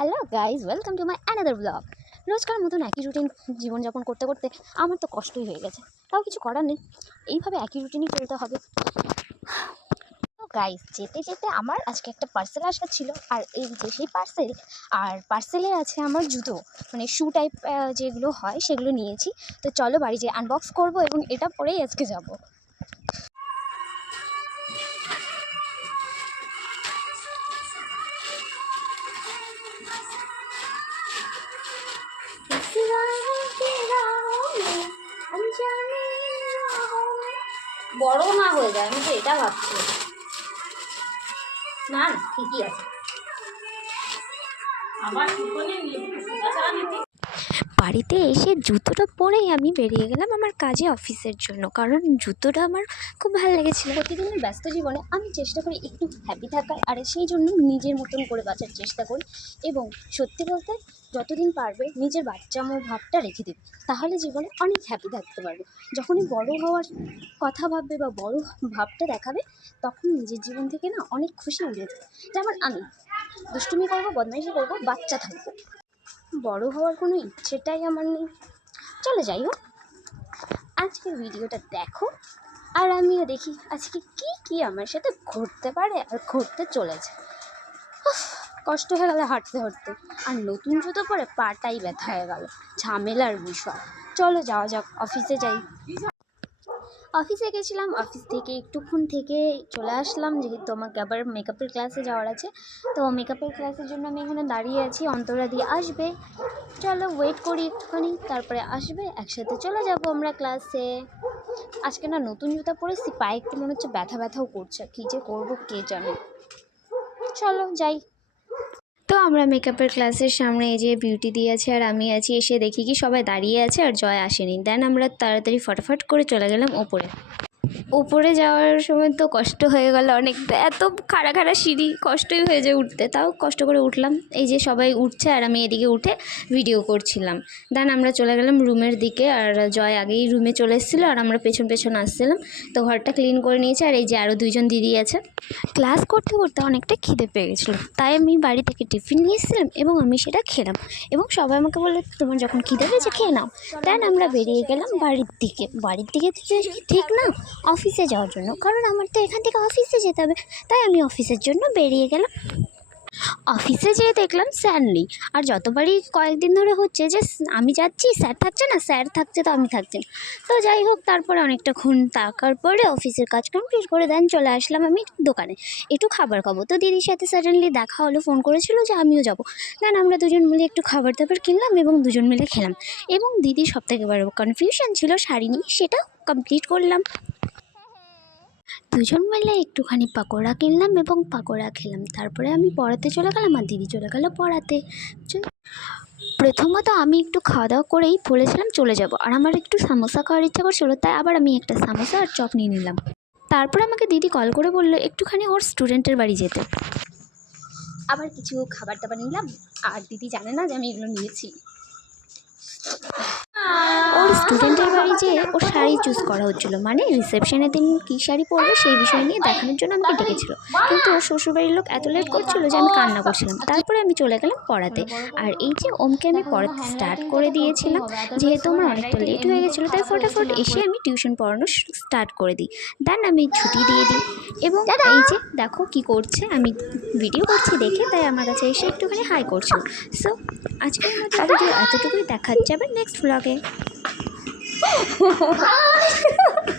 Hello guys welcome to my another blog রোজকার মতন একই রুটিন জীবনযাপন করতে করতে আমার তো কষ্টই হয়ে গেছে। তাও কিছু করার নেই। এইভাবে একই রুটিনই চলতে হবে। গাইজ যেতে যেতে আমার আজকে একটা পার্সেল আসা ছিল। আর এই যে সেই পার্সেল আর পার্সেলে আছে আমার জুতো। মানে শু টাইপ যেগুলো হয়, সেগুলো নিয়েছি। তো চলো বাড়ি যে আনবক্স করব এবং এটা পরেই আজকে যাব। বড় না হয়ে যায় আমি তো এটা ভাবছি। না ঠিকই আছে। আবার বাড়িতে এসে জুতোটা পরেই আমি বেরিয়ে গেলাম আমার কাজে অফিসের জন্য। কারণ জুতোটা আমার খুব ভালো লেগেছিলো। প্রতিদিনের ব্যস্ত জীবনে আমি চেষ্টা করি একটু হ্যাপি থাকার। আর সেই জন্য নিজের মতন করে বাঁচার চেষ্টা করি। এবং সত্যি বলতে যতদিন পারবে নিজের বাচ্চা বাচ্চামো ভাবটা রেখে দেবে। তাহলে জীবনে অনেক হ্যাপি থাকতে পারবে। যখনই বড় হওয়ার কথা ভাববে বা বড় ভাবটা দেখাবে, তখন নিজের জীবন থেকে না অনেক খুশি উড়ে যায় যেমন আমি। দুষ্টুমি করব, বদমাইশি করব, বাচ্চা থাকব। বড় হওয়ার কোনো ইচ্ছেটাই আমার নেই। চলো যাই হোক। আজকের ভিডিওটা দেখো, আর আমিও দেখি আজকে কি কি আমার সাথে ঘটতে পারে আর ঘটতে চলেছে। কষ্ট হয়ে গেল হাঁটতে হাঁটতে। আর নতুন জুতো পরে পাটাই ব্যথা হয়ে গেল। ঝামেলার বিষয়। চলো যাওয়া যাক, অফিসে যাই। অফিসে গেছিলাম, অফিস থেকে একটুক্ষণ থেকে চলে আসলাম, যেহেতু আমাকে আবার মেকআপের ক্লাসে যাওয়ার আছে। তো মেকআপের ক্লাসের জন্য আমি এখানে দাঁড়িয়ে আছি, অন্তরা দিয়ে আসবে। চলো ওয়েট করি একটুখানি, তারপরে আসবে, একসাথে চলে যাব আমরা ক্লাসে আজকে না নতুন জুতা পরেছি, পায়ে একটু মনে হচ্ছে ব্যথা ব্যথাও করছে, কী যে করব কে জানে। চলো যাই। আমরা মেকআপের ক্লাসের সামনে এই যে বিউটি দিয়ে আছে আর আমি আছি, এসে দেখি কি সবাই দাঁড়িয়ে আছে আর জয় আসেনি। দেন আমরা তাড়াতাড়ি ফটাফট করে চলে গেলাম ওপরে। উপরে যাওয়ার সময় তো কষ্ট হয়ে গেল অনেক এত খাড়া খাড়া সিঁড়ি, কষ্টই হয়ে যায় উঠতে। তাও কষ্ট করে উঠলাম। এই যে সবাই উঠছে আর আমি এদিকে উঠে ভিডিও করছিলাম। দেন আমরা চলে গেলাম রুমের দিকে আর জয় আগেই রুমে চলে এসেছিল আর আমরা পেছন পেছন আসছিলাম। তো ঘরটা ক্লিন করে নিয়েছে আর এই যে আরও দুইজন দিদি আছে। ক্লাস করতে করতে অনেকটা খিদে পেয়ে গেছিল। তাই আমি বাড়ি থেকে টিফিন নিয়ে এসেছিলাম এবং আমি সেটা খেলাম। এবং সবাই আমাকে বলল, তোমার যখন খিদে পেয়েছে, খেয়ে নাও। দেন আমরা বেরিয়ে গেলাম বাড়ির দিকে। বাড়ির দিকে ঠিক না অফিসে যাওয়ার জন্য। কারণ আমার তো এখান থেকে অফিসে যেতে হবে। তাই আমি অফিসের জন্য বেরিয়ে গেলাম। অফিসে যেয়ে দেখলাম স্যার নেই। আর যতবারই কয়েকদিন ধরে হচ্ছে যে আমি যাচ্ছি, স্যার থাকছে না, স্যার থাকছে তো আমি থাকছি না। তো যাই হোক, তারপরে অনেকটা খুন তাকার পরে অফিসের কাজ কমপ্লিট করে দেন, চলে আসলাম আমি দোকানে। একটু খাবার খাব। তো দিদির সাথে সাডেনলি দেখা হলো ফোন করেছিল যে আমিও যাব। দেন আমরা দুজন মিলে একটু খাবার দাবার কিনলাম এবং দুজন মিলে খেলাম। এবং দিদির সব থেকে বড় কনফিউশন ছিল শাড়ি নিয়ে, সেটাও কমপ্লিট করলাম। দুজন মিলে একটুখানি পাকোড়া কিনলাম এবং পাকোড়া খেলাম। তারপরে আমি পড়াতে চলে গেলাম আর দিদি চলে গেল পড়াতে। প্রথমত আমি একটু খাওয়া দাওয়া করেই বলেছিলাম চলে যাব। আর আমার একটু সামোসা খাওয়ার ইচ্ছা করছিল, তাই আবার আমি একটা সামোসা আর চপ নিয়ে নিলাম। তারপর আমাকে দিদি কল করে বলল, একটুখানি ওর স্টুডেন্টের বাড়ি যেতে। আবার কিছু খাবার দাবার নিলাম। আর দিদি জানে না যে আমি এগুলো নিয়েছি। স্টুডেন্টের বাড়ি যেয়ে ওর শাড়ি চুজ করা হচ্ছিল মানে রিসেপশনের দিন কী শাড়ি পরবে সেই বিষয় নিয়ে দেখানোর জন্য আমাকে ডেকেছিল। কিন্তু ওর শ্বশুরবাড়ির লোক এত লেট করছিল যে আমি কান্না করছিলাম। তারপরে আমি চলে গেলাম পড়াতে। আর এই যে ওমকে আমি পড়াতে স্টার্ট করে দিয়েছিলাম যেহেতু আমার অনেকটা লেট হয়ে গেছিল তাই ফটাফট এসে আমি টিউশন পড়ানো স্টার্ট করে দিই। দেন আমি ছুটি দিয়ে দিই। এবং এই যে দেখো কি করছে আমি ভিডিও করছি দেখে তাই আমার কাছে এসে একটুখানি হাই করছিল। সো আজকের মতো ভিডিও এতটুকুই দেখা যাবে নেক্সট ব্লগে 哈哈哈哈哈